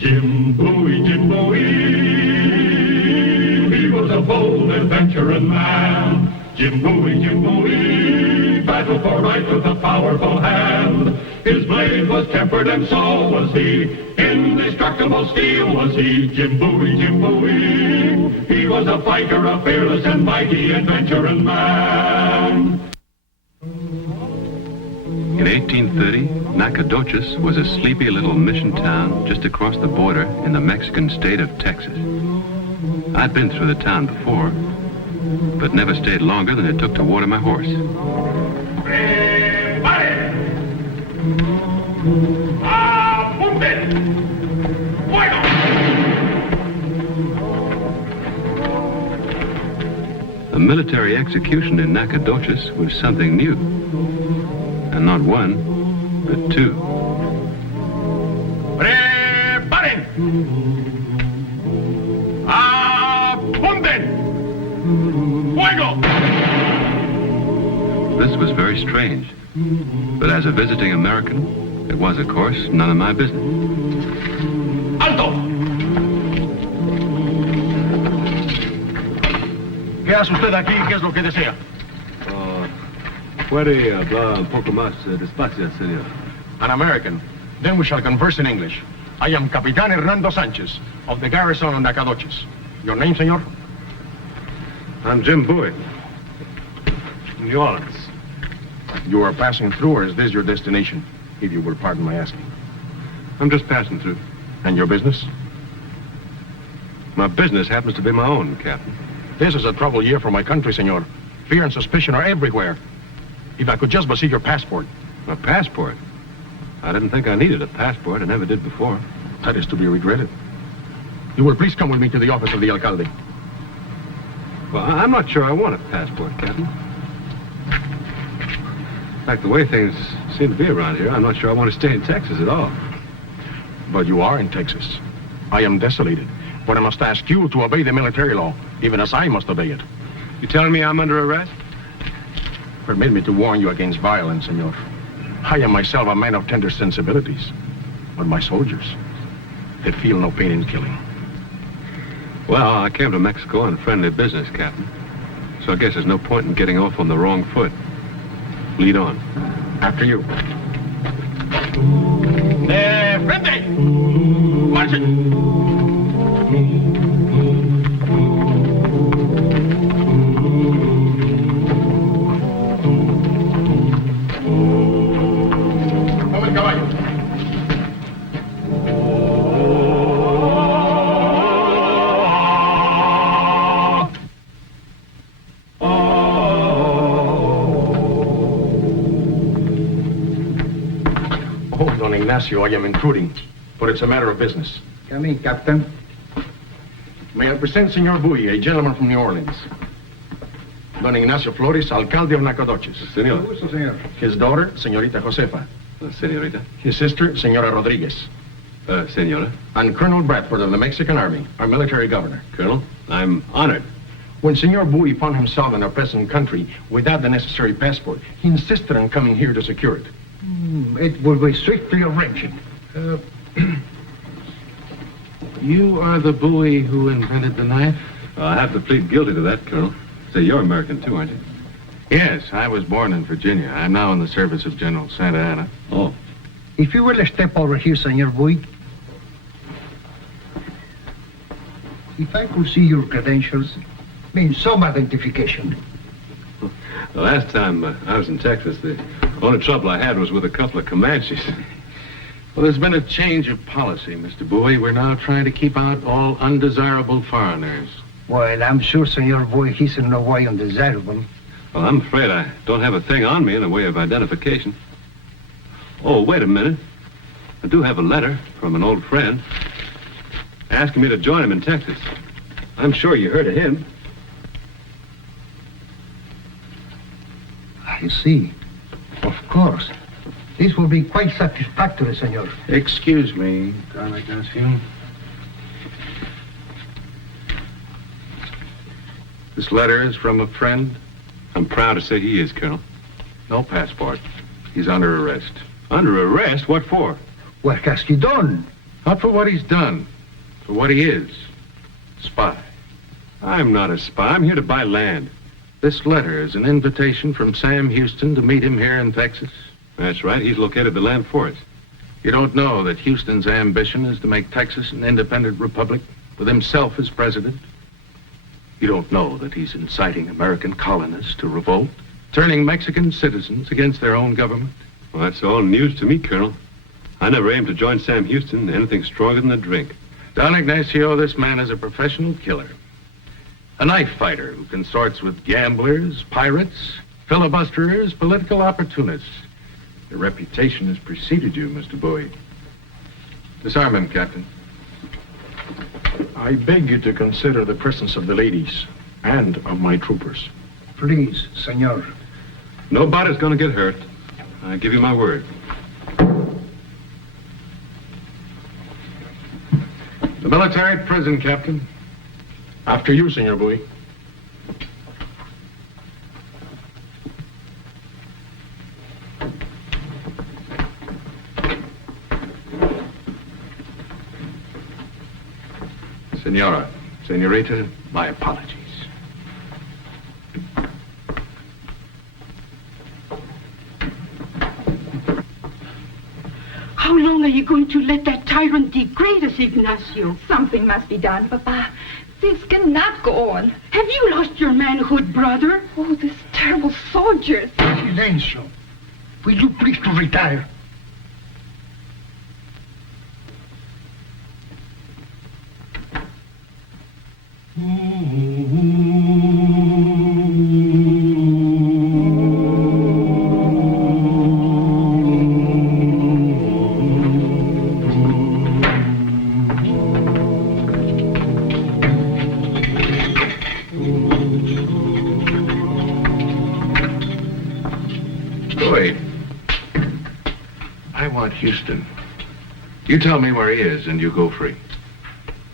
Jim Bowie, Jim Bowie, he was a bold adventuring man. Jim Bowie, battled for right with a powerful hand. His blade was tempered and so was he, indestructible steel was he. Jim Bowie, he was a fighter, a fearless and mighty adventuring man. In 1830, Nacogdoches was a sleepy little mission town just across the border in the Mexican state of Texas. I'd been through the town before, but never stayed longer than it took to water my horse. A military execution in Nacogdoches was something new. And not one, but two. Preparen! Apunten! Fuego! This was very strange, but as a visiting American, it was, of course, none of my business. ¡Alto! ¿Qué hace usted aquí y qué es lo que desea? Puede hablar un poco más despacio, señor. An American. Then we shall converse in English. I am Capitan Hernando Sanchez of the garrison of Nacogdoches. Your name, senor? I'm Jim Bowie. New Orleans. You are passing through, or is this your destination? If you will pardon my asking. I'm just passing through. And your business? My business happens to be my own, Captain. This is a troubled year for my country, senor. Fear and suspicion are everywhere. If I could just but see your passport. A passport? I didn't think I needed a passport. I never did before. That is to be regretted. You will please come with me to the office of the alcalde. Well, I'm not sure I want a passport, Captain. In fact, the way things seem to be around here, I'm not sure I want to stay in Texas at all. But you are in Texas. I am desolated. But I must ask you to obey the military law, even as I must obey it. You telling me I'm under arrest? Permit me to warn you against violence, senor. I am myself a man of tender sensibilities. But my soldiers, they feel no pain in killing. Well, I came to Mexico on friendly business, Captain. So I guess there's no point in getting off on the wrong foot. Lead on. After you. Frente! Marchen! Ignacio, I am intruding, but it's a matter of business. Come in, Captain. May I present Senor Bowie, a gentleman from New Orleans. Don Ignacio Flores, alcalde of Nacogdoches. Senor. Gusto, señor. His daughter, Señorita Josefa. Señorita. His sister, Señora Rodriguez. Senora. And Colonel Bradford of the Mexican Army, our military governor. Colonel, I'm honored. When Senor Bowie found himself in our present country without the necessary passport, he insisted on coming here to secure it. It will be swiftly arranged. You are the Bowie who invented the knife? I have to plead guilty to that, Colonel. Say, you're American too, aren't you? Yes, I was born in Virginia. I'm now in the service of General Santa Anna. Oh. If you will step over here, Senor Bowie. If I could see your credentials, means some identification. The last time I was in Texas, the only trouble I had was with a couple of Comanches. Well, there's been a change of policy, Mr. Bowie. We're now trying to keep out all undesirable foreigners. Well, I'm sure Senor Bowie he's in no way undesirable. Well, I'm afraid I don't have a thing on me in the way of identification. Oh, wait a minute. I do have a letter from an old friend asking me to join him in Texas. I'm sure you heard of him. I see. Of course. This will be quite satisfactory, senor. Excuse me, Don Ignacio. This letter is from a friend. I'm proud to say he is, Colonel. No passport. He's under arrest. Under arrest? What for? What has he done? Not for what he's done, for what he is. Spy. I'm not a spy. I'm here to buy land. This letter is an invitation from Sam Houston to meet him here in Texas. That's right. He's located the land for us. You don't know that Houston's ambition is to make Texas an independent republic with himself as president? You don't know that he's inciting American colonists to revolt, turning Mexican citizens against their own government? Well, that's all news to me, Colonel. I never aimed to join Sam Houston in anything stronger than a drink. Don Ignacio, this man is a professional killer. A knife fighter who consorts with gamblers, pirates, filibusterers, political opportunists. Your reputation has preceded you, Mr. Bowie. Disarm him, Captain. I beg you to consider the presence of the ladies and of my troopers. Please, senor. Nobody's gonna get hurt. I give you my word. The military prison, Captain. After you, Senor Bowie. Senora, senorita, my apologies. How long are you going to let that tyrant degrade us, Ignacio? Something must be done, Papa. This cannot go on. Have you lost your manhood, brother? Oh, these terrible soldiers. Silencio. Will you please to retire? Bowie, I want Houston. You tell me where he is and you go free.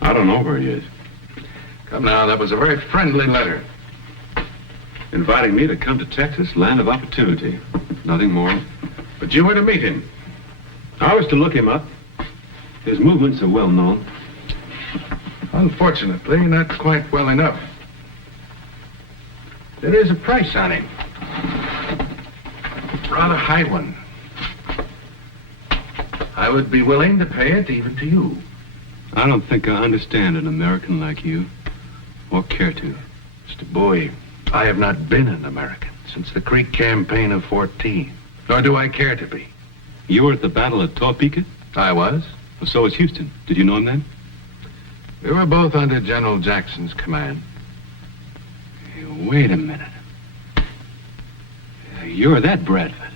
I don't know where he is. Come now, that was a very friendly letter. Inviting me to come to Texas, land of opportunity. Nothing more. But you were to meet him. I was to look him up. His movements are well known. Unfortunately, not quite well enough. There is a price on him. Rather high one. I would be willing to pay it even to you. I don't think I understand an American like you, or care to. Mr. Bowie, I have not been an American since the Creek campaign of 14. Nor do I care to be. You were at the Battle of Topeka? I was. Well, so was Houston. Did you know him then? We were both under General Jackson's command. Hey, wait a minute. You're that Bradford.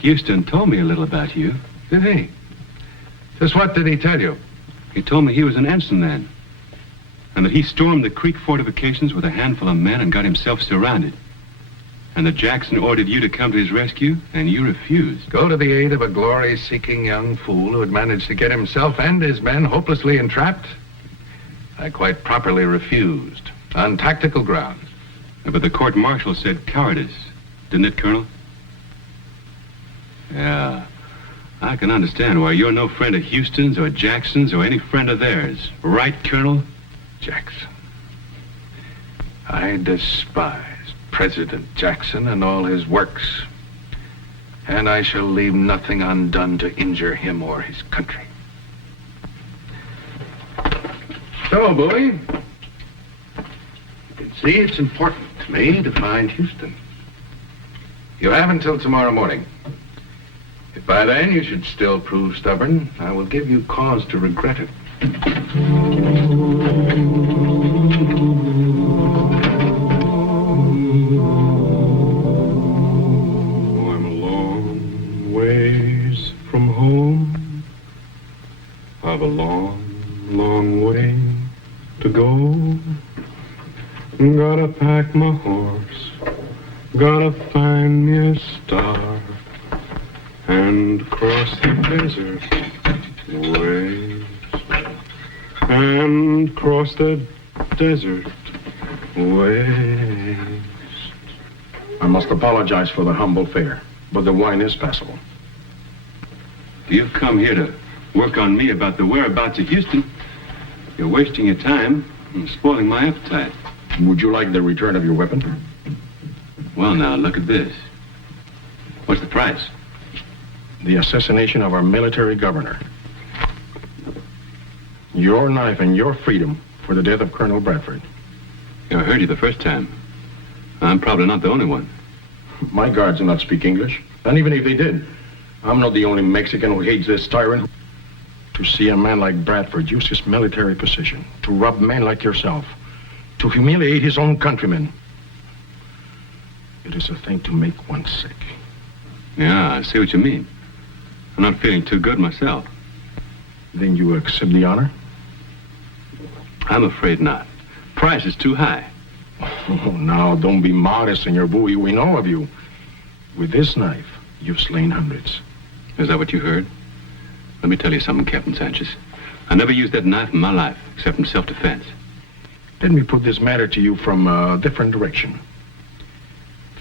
Houston told me a little about you. Did he? Just what did he tell you? He told me he was an ensign then, and that he stormed the Creek fortifications with a handful of men and got himself surrounded. And that Jackson ordered you to come to his rescue, and you refused. Go to the aid of a glory-seeking young fool who had managed to get himself and his men hopelessly entrapped? I quite properly refused, on tactical grounds. But the court-martial said cowardice, didn't it, Colonel? Yeah, I can understand why you're no friend of Houston's or Jackson's or any friend of theirs. Right, Colonel? Jackson. I despise President Jackson and all his works. And I shall leave nothing undone to injure him or his country. So, Bowie, you can see it's important to me to find Houston. You have until tomorrow morning. If by then you should still prove stubborn, I will give you cause to regret it. Oh, I'm a long ways from home. I've a long, long way to go. Gotta pack my horse. Gotta find me a star. And cross the desert ways. And cross the desert ways. I must apologize for the humble fare, but the wine is passable. You've come here to work on me about the whereabouts of Houston. You're wasting your time and spoiling my appetite. Would you like the return of your weapon? Well, now, look at this. What's the price? The assassination of our military governor. Your knife and your freedom for the death of Colonel Bradford. I heard you the first time. I'm probably not the only one. My guards do not speak English. And even if they did, I'm not the only Mexican who hates this tyrant. To see a man like Bradford use his military position to rob men like yourself, to humiliate his own countrymen, it is a thing to make one sick. Yeah, I see what you mean. I'm not feeling too good myself. Then you accept the honor? I'm afraid not. Price is too high. Oh, now, don't be modest, Senor Bowie. We know of you. With this knife, you've slain hundreds. Is that what you heard? Let me tell you something, Captain Sanchez. I never used that knife in my life, except in self-defense. Let me put this matter to you from a different direction.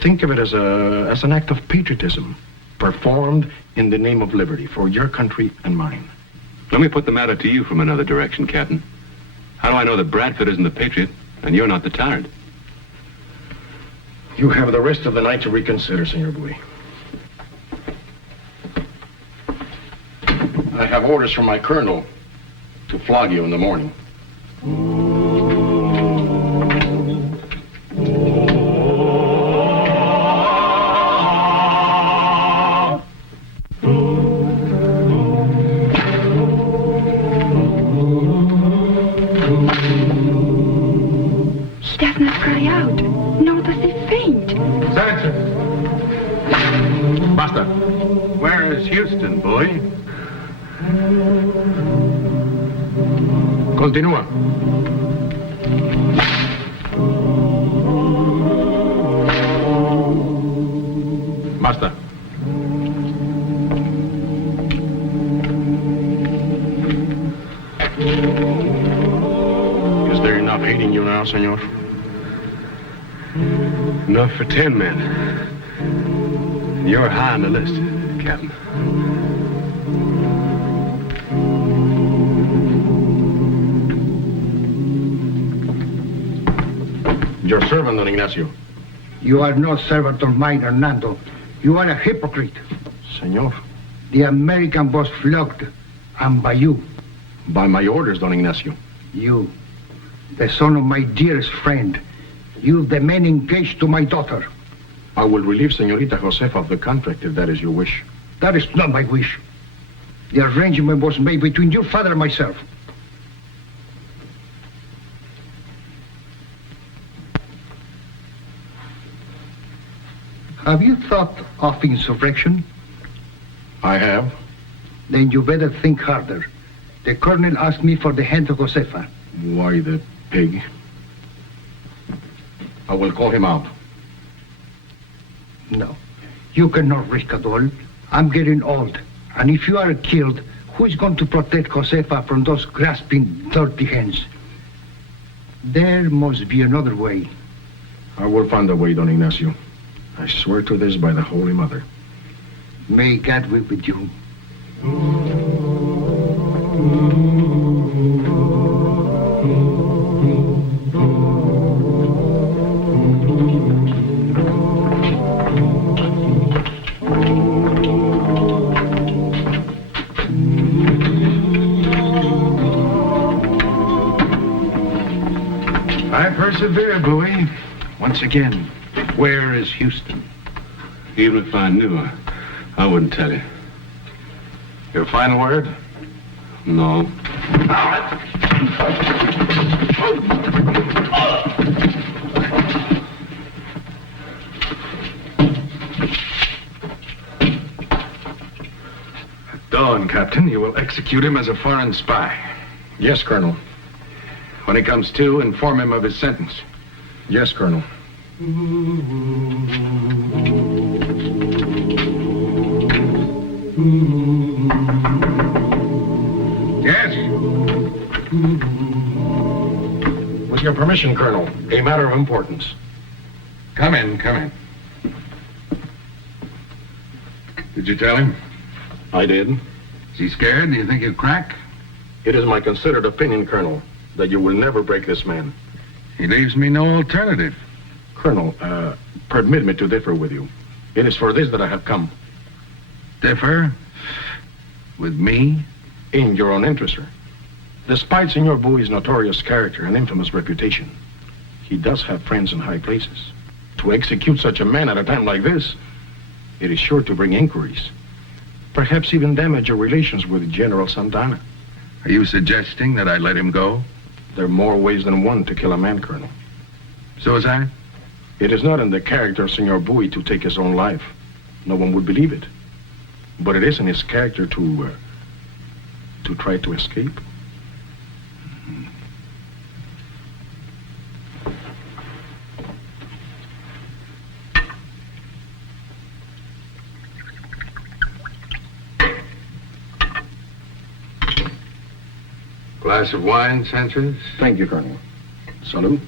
Think of it as an act of patriotism, performed in the name of liberty for your country and mine. Let me put the matter to you from another direction, Captain. How do I know that Bradford isn't the patriot and you're not the tyrant? You have the rest of the night to reconsider, Senor Bowie. I have orders from my colonel to flog you in the morning. She does not cry out, nor does she faint. Sanchez! Basta. Where is Houston, Bowie? Continúa. Basta. Is there enough hating you now, senor? Enough for 10 men. You're high on the list, Captain. Your servant, Don Ignacio. You are no servant of mine, Hernando. You are a hypocrite. Senor. The American was flogged, and by you. By my orders, Don Ignacio. You, the son of my dearest friend. You, the man engaged to my daughter. I will relieve Senorita Josefa of the contract if that is your wish. That is not my wish. The arrangement was made between your father and myself. Have you thought of insurrection? I have. Then you better think harder. The colonel asked me for the hand of Josefa. Why, the pig. I will call him out. No, you cannot risk it all. I'm getting old. And if you are killed, who is going to protect Josefa from those grasping, dirty hands? There must be another way. I will find a way, Don Ignacio. I swear to this by the Holy Mother. May God be with you. I persevere, Bowie. Once again, where is Houston? Even if I knew, I wouldn't tell you. Your final word? No. At dawn, Captain, you will execute him as a foreign spy. Yes, Colonel. When he comes to, inform him of his sentence. Yes, Colonel. Yes? With your permission, Colonel, a matter of importance. Come in, come in. Did you tell him? I did. Is he scared? Do you think he'll crack? It is my considered opinion, Colonel, that you will never break this man. He leaves me no alternative. Colonel, permit me to differ with you. It is for this that I have come. Differ? With me? In your own interest, sir. Despite Senor Bowie's notorious character and infamous reputation, he does have friends in high places. To execute such a man at a time like this, it is sure to bring inquiries. Perhaps even damage your relations with General Santana. Are you suggesting that I let him go? There are more ways than one to kill a man, Colonel. Suicide? It is not in the character of Senor Bowie to take his own life. No one would believe it. But it is in his character to try to escape. Glass of wine, Sanchez? Thank you, Colonel. Salud.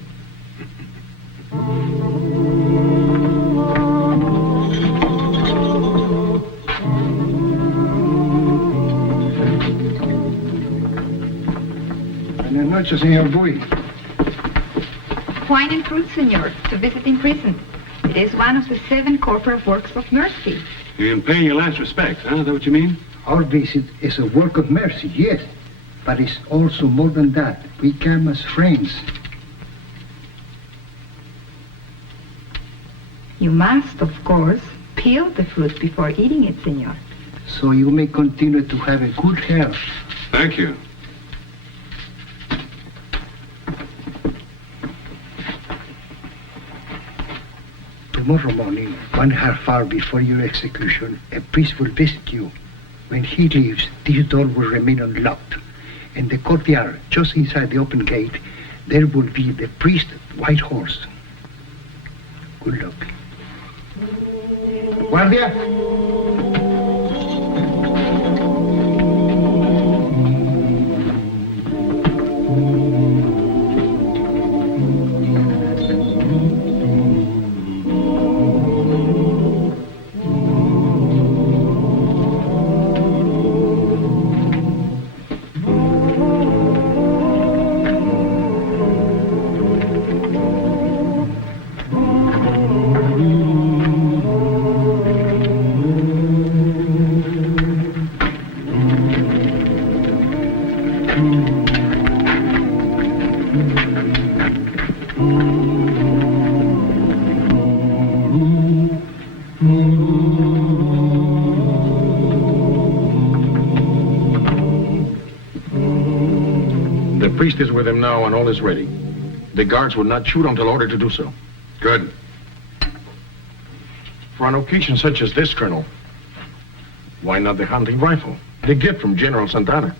Buenas noches, Senor Bowie. Wine and fruit, senor, to visit in prison. It is one of the 7 corporate works of mercy. You're in paying your last respects, huh? Is that what you mean? Our visit is a work of mercy, yes. But it's also more than that. We come as friends. You must, of course, peel the fruit before eating it, senor. So you may continue to have a good health. Thank you. Tomorrow morning, 1/2 hour before your execution, a priest will visit you. When he leaves, this door will remain unlocked. In the courtyard, just inside the open gate, there will be the priest's white horse. Good luck. Guardia! The priest is with him now and all is ready. The guards will not shoot until ordered to do so. Good. For an occasion such as this, Colonel, why not the hunting rifle? The gift from General Santana.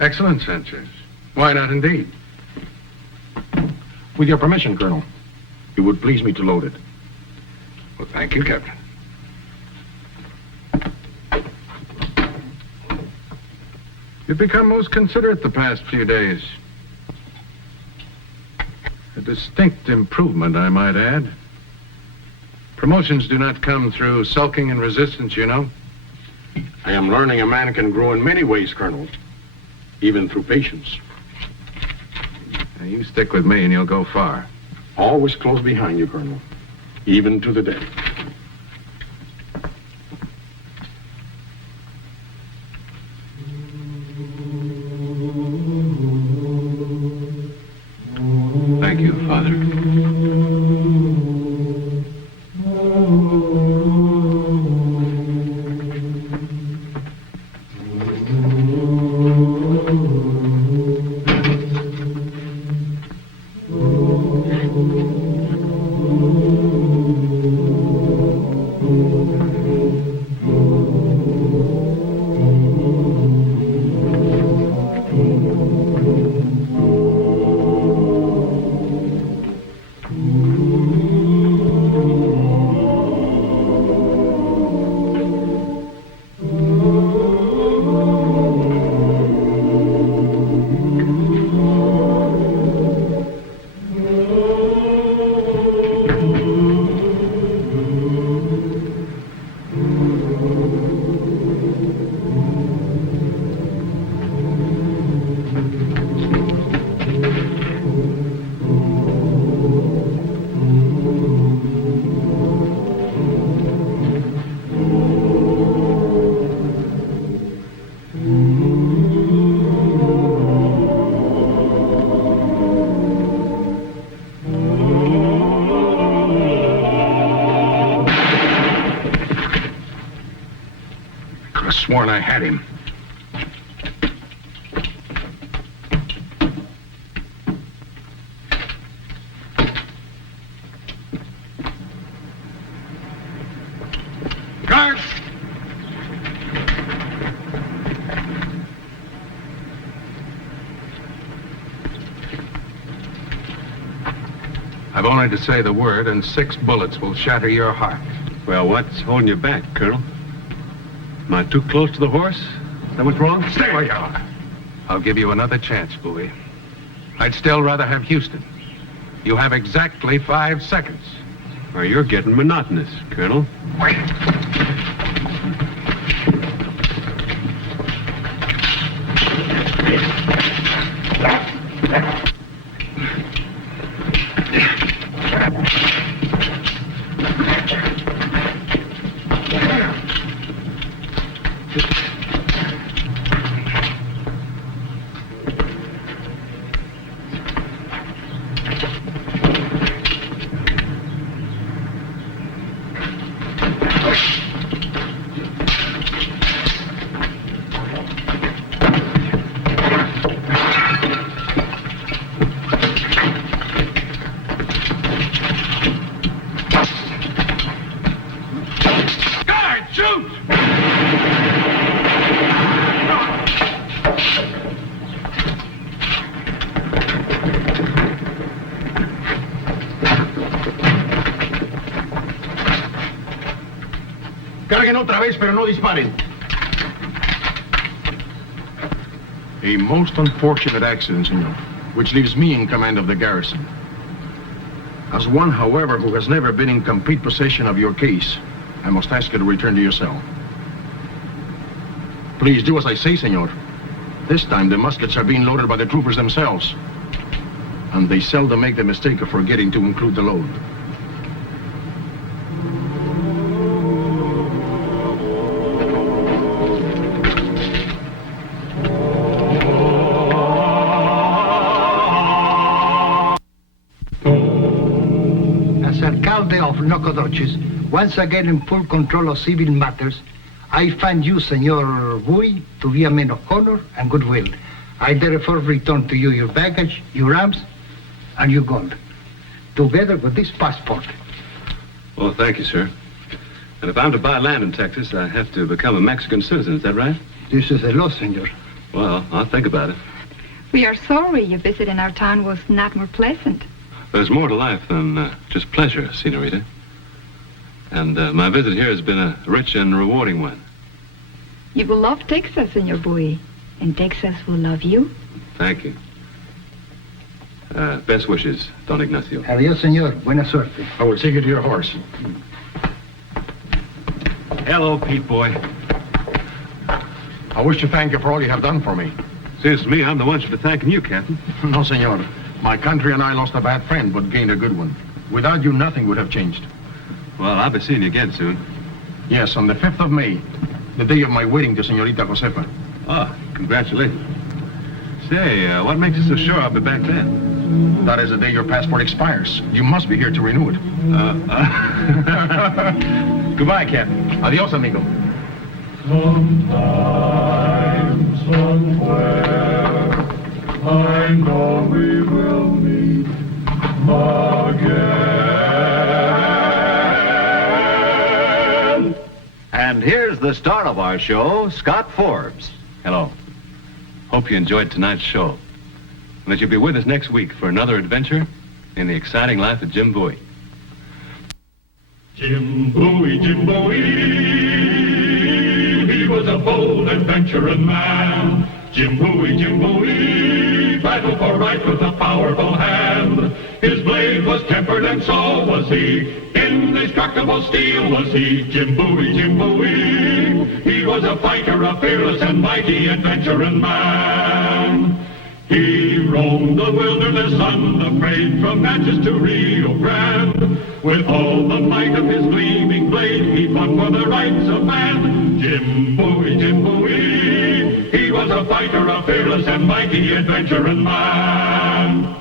Excellent, Sanchez. Why not indeed? With your permission, Colonel, it would please me to load it. Well, thank you, Captain. You've become most considerate the past few days. A distinct improvement, I might add. Promotions do not come through sulking and resistance, you know. I am learning a man can grow in many ways, Colonel, even through patience. Now, you stick with me and you'll go far. Always close behind you, Colonel, even to the death. Thank you, Father. sworn I had him. Guards! I've only to say the word, and 6 bullets will shatter your heart. Well, what's holding you back, Colonel? Am I too close to the horse? Is that what's wrong? Stay where you are. I'll give you another chance, Bowie. I'd still rather have Houston. You have exactly 5 seconds. Well, you're getting monotonous, Colonel. Wait. Carguen otra vez, pero no disparen. A most unfortunate accident, senor, which leaves me in command of the garrison. As one, however, who has never been in complete possession of your case, I must ask you to return to your cell. Please do as I say, senor. This time, the muskets are being loaded by the troopers themselves. And they seldom make the mistake of forgetting to include the load. Of Nacogdoches, once again in full control of civil matters, I find you, Senor Bowie, to be a man of honor and goodwill. I therefore return to you your baggage, your arms, and your gold, together with this passport. Well, thank you, sir. And if I'm to buy land in Texas, I have to become a Mexican citizen, is that right? This is the law, senor. Well, I'll think about it. We are sorry your visit in our town was not more pleasant. There's more to life than just pleasure, Senorita. And my visit here has been a rich and rewarding one. You will love Texas, Senor Bowie, and Texas will love you. Thank you. Best wishes, Don Ignacio. Adios, senor. Buena suerte. I will take you to your horse. Hello, Pete boy. I wish to thank you for all you have done for me. Seems to me I'm the one should be thanking you, Captain. No, senor. My country and I lost a bad friend, but gained a good one. Without you, nothing would have changed. Well, I'll be seeing you again soon. Yes, on the 5th of May, the day of my wedding to Senorita Josefa. Oh, congratulations. Say, what makes you so sure I'll be back then? That is the day your passport expires. You must be here to renew it. Goodbye, Captain. Adios, amigo. Sometime, somewhere, I know we will meet again. And here's the star of our show, Scott Forbes. Hello. Hope you enjoyed tonight's show. And that you'll be with us next week for another adventure in the exciting life of Jim Bowie. Jim Bowie, Jim Bowie, he was a bold adventuring man. Jim Bowie, battled for right with a powerful hand. His blade was tempered and so was he. Indestructible steel was he. Jim Bowie, he was a fighter, a fearless and mighty adventuring man. He roamed the wilderness unafraid, from Natchez to Rio Grande. With all the might of his gleaming blade, he fought for the rights of man. Jim Bowie, he was a fighter, a fearless and mighty adventuring man.